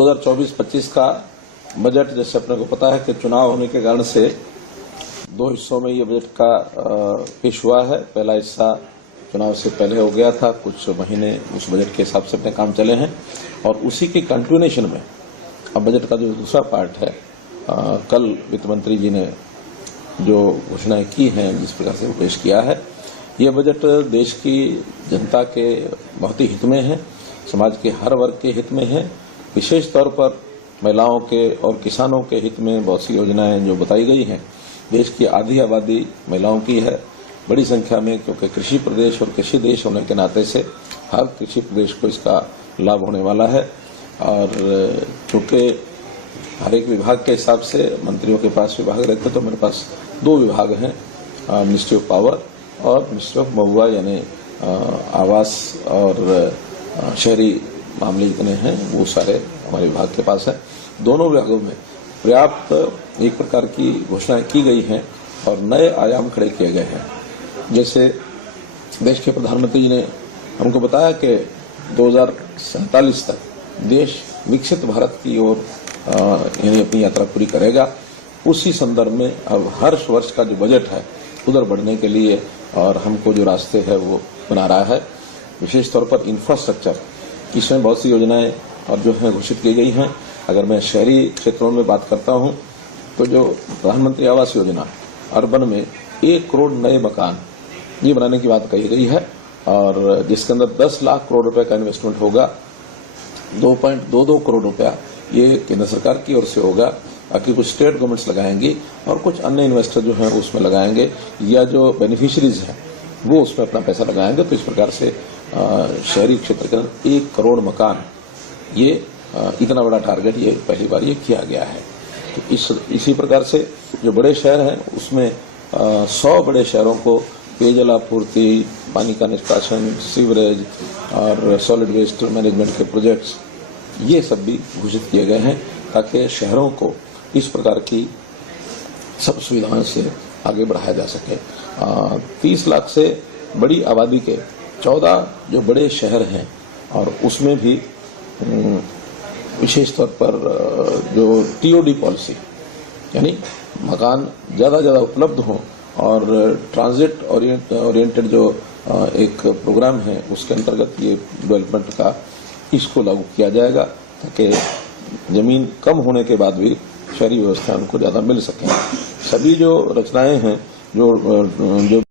2024-25 का बजट, जैसे अपने को पता है कि चुनाव होने के कारण से दो हिस्सों में ये बजट का पेश हुआ है। पहला हिस्सा चुनाव से पहले हो गया था, कुछ महीने उस बजट के हिसाब से अपने काम चले हैं और उसी की कंटिन्यूएशन में अब बजट का जो दूसरा पार्ट है, कल वित्त मंत्री जी ने जो घोषणाएं की हैं, जिस प्रकार से वो पेश किया है, ये बजट देश की जनता के बहुत ही हित में है, समाज के हर वर्ग के हित में है। विशेष तौर पर महिलाओं के और किसानों के हित में बहुत सी योजनाएं जो बताई गई हैं। देश की आधी आबादी महिलाओं की है बड़ी संख्या में, क्योंकि कृषि प्रदेश और कृषि देश होने के नाते से हर कृषि प्रदेश को इसका लाभ होने वाला है। और चूंकि हर एक विभाग के हिसाब से मंत्रियों के पास विभाग रहते, तो मेरे पास दो विभाग हैं, मिनिस्ट्री ऑफ पावर और मिनिस्ट्री ऑफ महुआ, यानी आवास और शहरी मामले जितने हैं वो सारे हमारे विभाग के पास है। दोनों विभागों में पर्याप्त एक प्रकार की घोषणाएं की गई हैं और नए आयाम खड़े किए गए हैं। जैसे देश के प्रधानमंत्री जी ने हमको बताया कि 2047 तक देश विकसित भारत की ओर यानी अपनी यात्रा पूरी करेगा। उसी संदर्भ में अब हर वर्ष का जो बजट है उधर बढ़ने के लिए और हमको जो रास्ते है वो बना रहा है। विशेष तौर पर इंफ्रास्ट्रक्चर, इसमें बहुत सी योजनाएं और जो है घोषित की गई हैं। अगर मैं शहरी क्षेत्रों में बात करता हूं तो जो प्रधानमंत्री आवास योजना अर्बन में 1 करोड़ नए मकान ये बनाने की बात कही गई है और जिसके अंदर 10 लाख करोड़ रुपए का इन्वेस्टमेंट होगा। 2.22 करोड़ रुपया ये केंद्र सरकार की ओर से होगा, बाकी कुछ स्टेट गवर्नमेंट्स लगाएंगी और कुछ अन्य इन्वेस्टर जो हैं उसमें लगाएंगे या जो बेनिफिशियरीज हैं वो उसमें अपना पैसा लगाएंगे। तो इस प्रकार से शहरी क्षेत्र के अंदर 1 करोड़ मकान, ये इतना बड़ा टारगेट ये पहली बार ये किया गया है। तो इसी प्रकार से जो बड़े शहर हैं उसमें 100 बड़े शहरों को पेयजल आपूर्ति, पानी का निष्कासन, सीवरेज और सॉलिड वेस्ट मैनेजमेंट के प्रोजेक्ट्स ये सब भी घोषित किए गए हैं, ताकि शहरों को इस प्रकार की सब सुविधाओं से आगे बढ़ाया जा सके। 30 लाख से बड़ी आबादी के 14 जो बड़े शहर हैं और उसमें भी विशेष तौर पर जो टीओडी पॉलिसी, यानी मकान ज्यादा उपलब्ध हों और ट्रांजिट ओरिएंटेड जो एक प्रोग्राम है उसके अंतर्गत ये डेवलपमेंट का इसको लागू किया जाएगा, ताकि जमीन कम होने के बाद भी शहरी व्यवस्था उनको ज्यादा मिल सके। सभी जो रचनाएं हैं जो